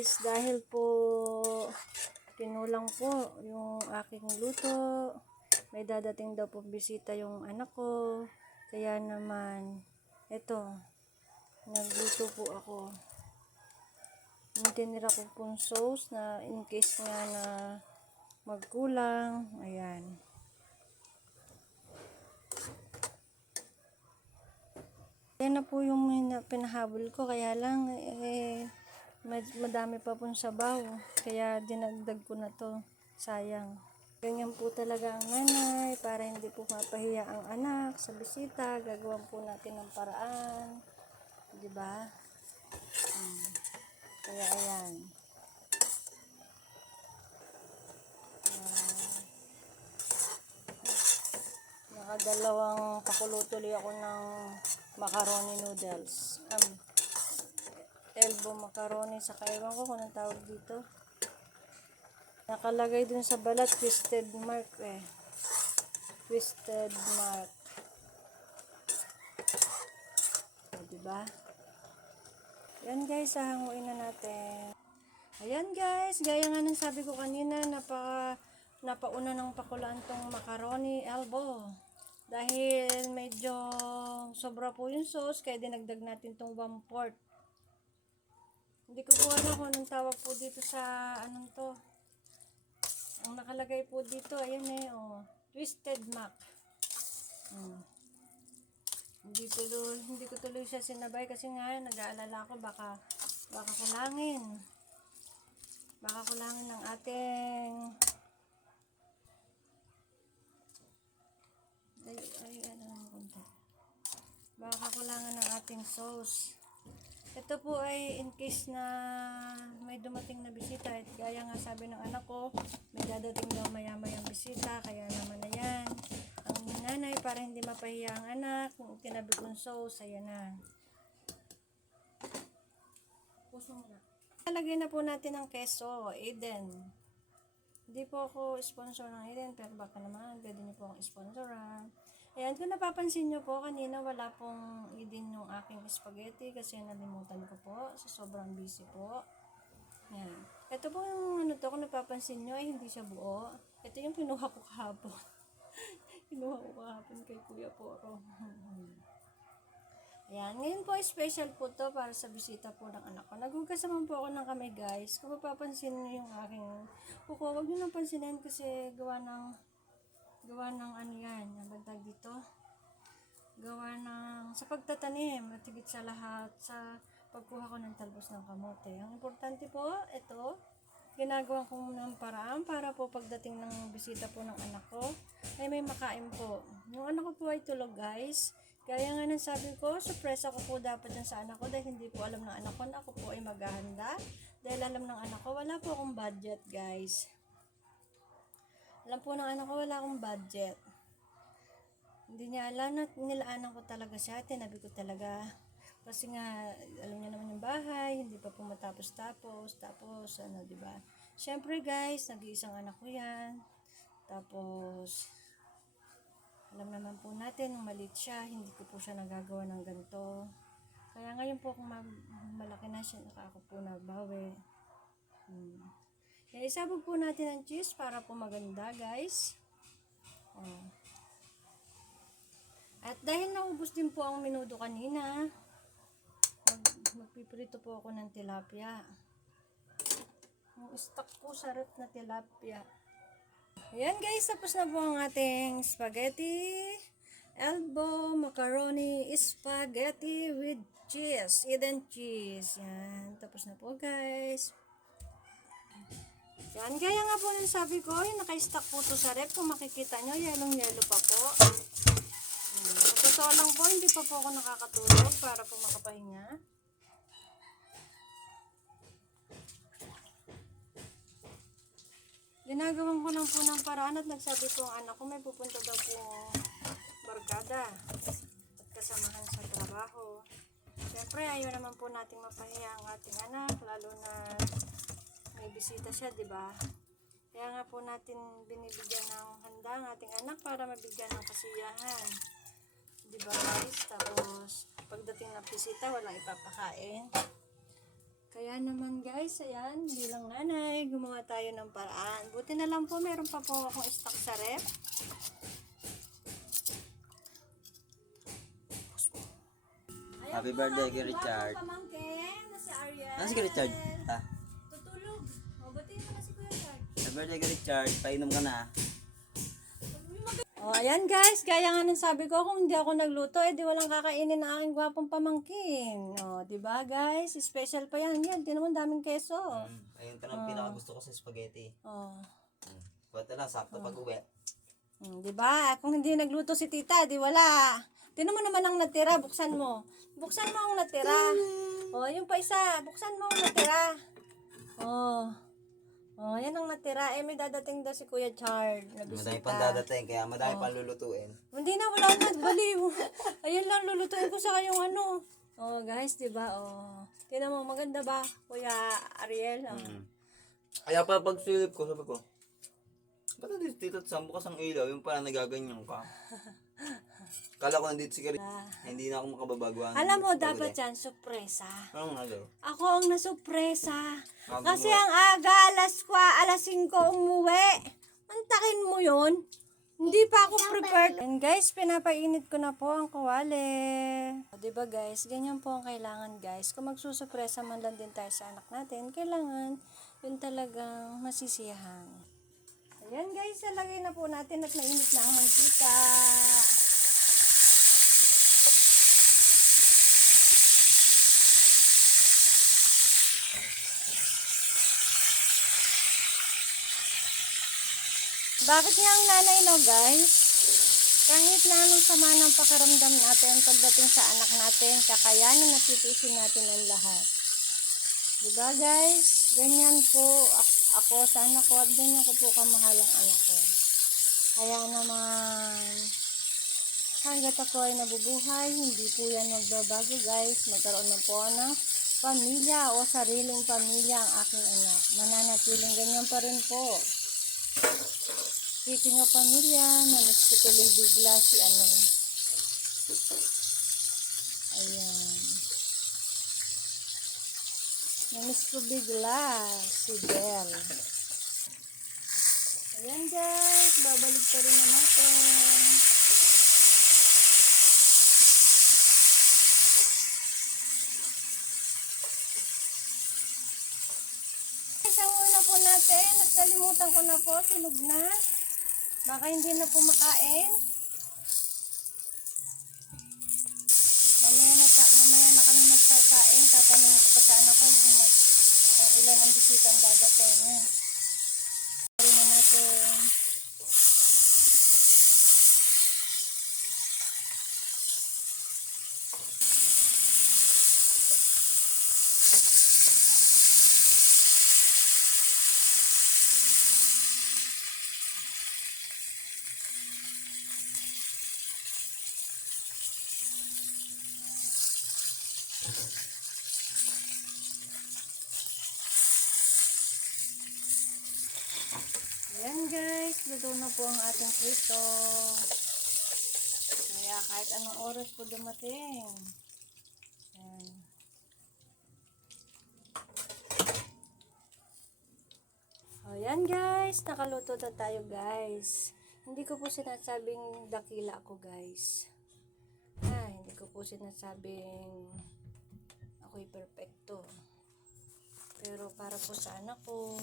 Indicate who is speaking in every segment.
Speaker 1: guys, dahil po kinulang po yung aking luto. May dadating daw po bisita yung anak ko. Kaya naman, eto, nagluto po ako. Tinira ko pong sauce na in case nga na magkulang. Ayan. Yan na po yung pinahabol ko. Kaya lang, eh, mad- madami pa pong sabaw. Kaya dinagdag ko na to. Sayang. Ganyan po talaga ang nanay para hindi po mapahiya ang anak sa bisita. Gagawan po natin ng paraan. Di ba? Hmm. Kaya ayan. Nakadalawang pakulo tuloy ako ng macaroni noodles. Um, elbow macaroni sa kaiwan ko kung anong tawag dito. Nakalagay dun sa balat twisted mark eh. Twisted mark. O, diba? Yan guys, hahanguin na natin. Ayan guys, gaya nga ng sabi ko kanina, napaka napauna ng pakulaan tong macaroni elbow. Dahil medyo sobra po yung sauce, kaya dinagdag natin tong 1 quart. Hindi ko po alam kung anong tawag po dito sa anong to. Ang nakalagay po dito, ayan eh, oh, twisted mac. Hmm. Hindi tuloy, hindi ko tuloy siya sinabay kasi nga nag-aalala ako baka baka kulangin. Baka kulangin ng ating ay, ay, ano. Baka kulangan ng ating sauce. Ito po ay in case na may dumating na bisita. At gaya nga sabi ng anak ko, may dadating daw maya-mayang bisita. Kaya naman na yan. Ang nanay para hindi mapahiya ang anak, kung tinabi kong sauce, ayan na. Puso mo na. Lagay na po natin ang keso, Eden. Hindi po ako sponsor ng Eden, pero baka naman, pwede niyo po akong sponsoran. Ayan, kung napapansin niyo po, kanina wala pong Eden yung aking spaghetti kasi nalimutan ko po sa sobrang busy po. Ayan. Ito po yung ano to, kung napapansin niyo, ay hindi siya buo. Ito yung kinuha ko kahapon. kinuha ko kahapon kay Kuya Poro. Ayan, ngayon po special po to para sa bisita po ng anak ko. Naghugas naman po ako ng kamay guys. Kung mapapansin niyo yung aking kuko, huwag niyo nang pansinin kasi gawa ng gawa ng ano yan, bantag dito. Gawa ng sa pagtatanim at sa lahat sa pagkuha ko ng talbos ng kamote. Ang importante po, ito, ginagawa ko ng paraan para po pagdating ng bisita po ng anak ko, ay may makain po. Yung anak ko po ay tulog guys. Gaya nga ng sabi ko, surprise ako po dapat yan sa anak ko dahil hindi po alam ng anak ko na ako po ay maghahanda. Dahil alam ng anak ko, wala po akong budget guys. Alam po ng anak ko, wala akong budget. Hindi niya alam na nilaanan ko talaga siya, tinabi ko talaga. Kasi nga, alam niya naman yung bahay, hindi pa po matapos-tapos, tapos, ano, di ba? Siyempre guys, nag-iisang anak ko yan. Tapos, alam naman po natin, nung maliit siya, hindi ko po siya nagagawa ng ganito. Kaya ngayon po, kung ma- malaki na siya, ako po nabawi. Hmm. Kaya isabog po natin ang cheese para po maganda, guys. Oh. At dahil naubos din po ang minudo kanina, mag, magpiprito po ako ng tilapia. Ang stock po sa rep na tilapia. Ayan guys, tapos na po ang ating spaghetti, elbow, macaroni, spaghetti with cheese, Eden cheese. Yan, tapos na po guys. Yan, gaya nga po ng sabi ko, yung naka-stack po to sa rep. Kung makikita nyo, yelong yellow pa po. Hmm. Sa totoo lang po, hindi pa po ako nakakatulog para po makapahinga. Ginagawan ko lang po ng paraan at nagsabi po ang anak ko may pupunta daw po barkada at kasamahan sa trabaho. Siyempre, ayaw naman po nating mapahiya ang ating anak, lalo na may bisita siya, di ba? Kaya nga po natin binibigyan ng handa ang ating anak para mabigyan ng kasiyahan. Di ba guys? Tapos, pagdating ng bisita, walang ipapakain. Kaya naman guys, ayan, bilang nanay, gumawa tayo ng paraan. Buti na lang po, meron pa po akong stock sa. Ayan
Speaker 2: Happy
Speaker 1: po,
Speaker 2: birthday Richard.
Speaker 1: bagong Pamangkin na si Ariel.
Speaker 2: Ano si Richard? Birthday kay Richard. Painom ka na.
Speaker 1: O, ayan guys, gaya nga ng sabi ko, kung hindi ako nagluto, eh di walang kakainin ng aking gwapong pamangkin. O, di ba guys? Special pa yan. Yan, di naman daming keso.
Speaker 2: Mm. Ayun pa lang pinakagusto ko sa spaghetti.
Speaker 1: O,
Speaker 2: Mm. Lang, sakto pag uwi.
Speaker 1: mm, di ba? Kung hindi nagluto si tita, di wala. Tinan mo naman ang natira, buksan mo. Buksan mo ang natira. O, yung pa isa, buksan mo ang natira. O, o, yan ang natira. Eh, may dadating daw si Kuya Chard na
Speaker 2: Madami pang dadating, kaya madami
Speaker 1: Oh.
Speaker 2: pang lulutuin.
Speaker 1: Hindi na, wala na, baliw. Ayan lang, lulutuin ko sa kayong ano. Oh, guys, di ba? Oh. Tingnan mo, maganda ba, Kuya Ariel? Oh.
Speaker 2: Mm. Kaya pa pag silip ko, sabi ko, ba't nandito dito at sa bukas ang ilaw, yung pala nagaganyan ka. Kala ko nandito si Karin. Hindi na ako makababagwan.
Speaker 1: Alam mo, dapat yan, sorpresa.
Speaker 2: Anong ano?
Speaker 1: Ako ang nasurpresa.
Speaker 2: Bago
Speaker 1: Kasi
Speaker 2: mo-
Speaker 1: ang aga, alas 4, alas 5 umuwi. Antakin mo yon Hindi pa ako prepared. And guys, pinapainit ko na po ang kawali. O, diba guys, ganyan po ang kailangan guys. Kung magsusurpresa man lang din tayo sa anak natin, kailangan yun talagang masisiyahan. Ayan guys, nalagay na po natin at mainit na ang mantika. Bakit niya ang nanay no guys? Kahit na anong sama ng pakaramdam natin pagdating sa anak natin, kakayanin at titiisin natin ang lahat. Diba guys? Ganyan po ak- ako sa anak ko at ganyan ko po kamahal ang anak ko. Kaya naman, hanggat ako ay nabubuhay, hindi po yan magbabago guys. Magkaroon na po ng pamilya o sariling pamilya ang aking anak. Mananatiling ganyan pa rin po. Speaking of pamilya, namis ko tuloy bigla si ano. Ayan. Namis ko bigla si Belle. Ayan guys, babalik pa rin na natin. Isang una po natin, nagkalimutan ko na po, sunog na. Baka hindi na po makain. Kami magkakain. Tatanungin ko pa sa anak ko mag, kung ilan ang bisita ang dadating. Pari na natin. Ayan guys, luto na po ang ating prito. Kaya kahit anong oras po dumating. Ayan. O yan guys, nakaluto na tayo guys. Hindi ko po sinasabing dakila ako guys. Ay, hindi ko po sinasabing ako'y perfecto. Pero para po sa anak ko,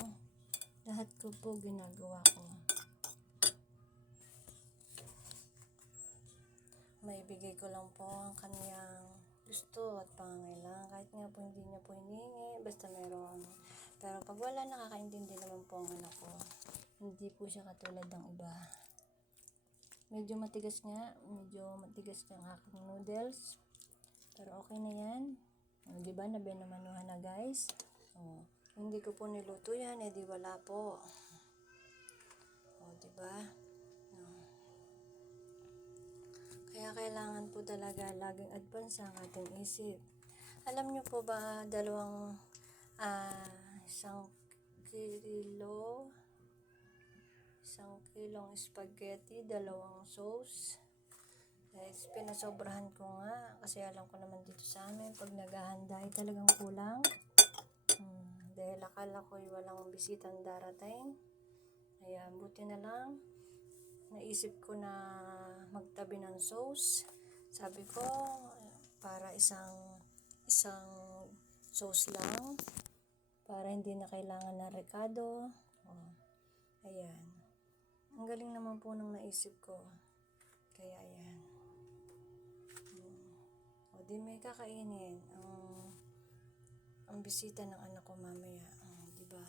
Speaker 1: lahat ko po ginagawa ko. Maibigay ko lang po ang kanyang gusto at pangangailangan. Kahit nga po hindi niya po hiningi, basta meron. Pero pag wala, nakakaintindi naman po ang anak ko. Hindi po siya katulad ng iba. Medyo matigas nga, medyo matigas ng aking noodles. Pero okay na yan. O, di ba, nabenamanuhan na guys. O, hindi ko po niluto yan, eh di wala po. O, di ba? O. Kaya kailangan po talaga laging advance ang ating isip. Alam niyo po ba, dalawang, ah, isang kilo, isang kilong spaghetti, dalawang sauce. Guys, pinasobrahan ko nga kasi alam ko naman dito sa amin pag naghahanda ay talagang kulang. Dahil akala ko walang bisitang darating. Ayan, buti na lang. Naisip ko na magtabi ng sauce. Sabi ko, para isang isang sauce lang. Para hindi na kailangan ng rekado. Oh, ayan. Ang galing naman po nung naisip ko. Kaya ayan. Hmm. Di may kakainin. Ang, ang bisita ng anak ko mamaya. Oh, di ba?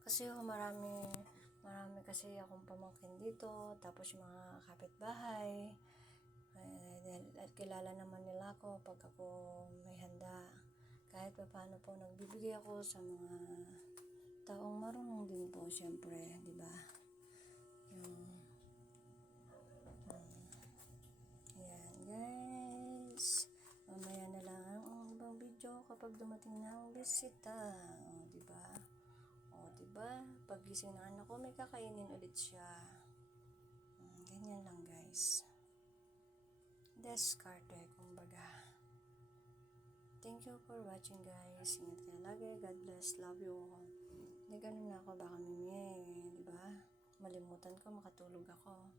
Speaker 1: Kasi ho, marami, marami kasi akong pamangkin dito, tapos yung mga kapitbahay. Eh, at kilala naman nila ako pag ako may handa. Kahit pa paano po, nagbibigay ako sa mga taong marunong din po, syempre, di ba? Yung, um, ayan, guys. Mamaya na lang ang ibang video kapag dumating na ang bisita. O, di ba? O, di ba? Pagising ng anak ko, may kakainin ulit siya. Mm, ganyan lang, guys. Descarte, kumbaga. Thank you for watching, guys. Ingat kayo lagi. God bless. Love you all. Hindi ganun na ako. Baka mimi, di ba? Malimutan ko, makatulog ako.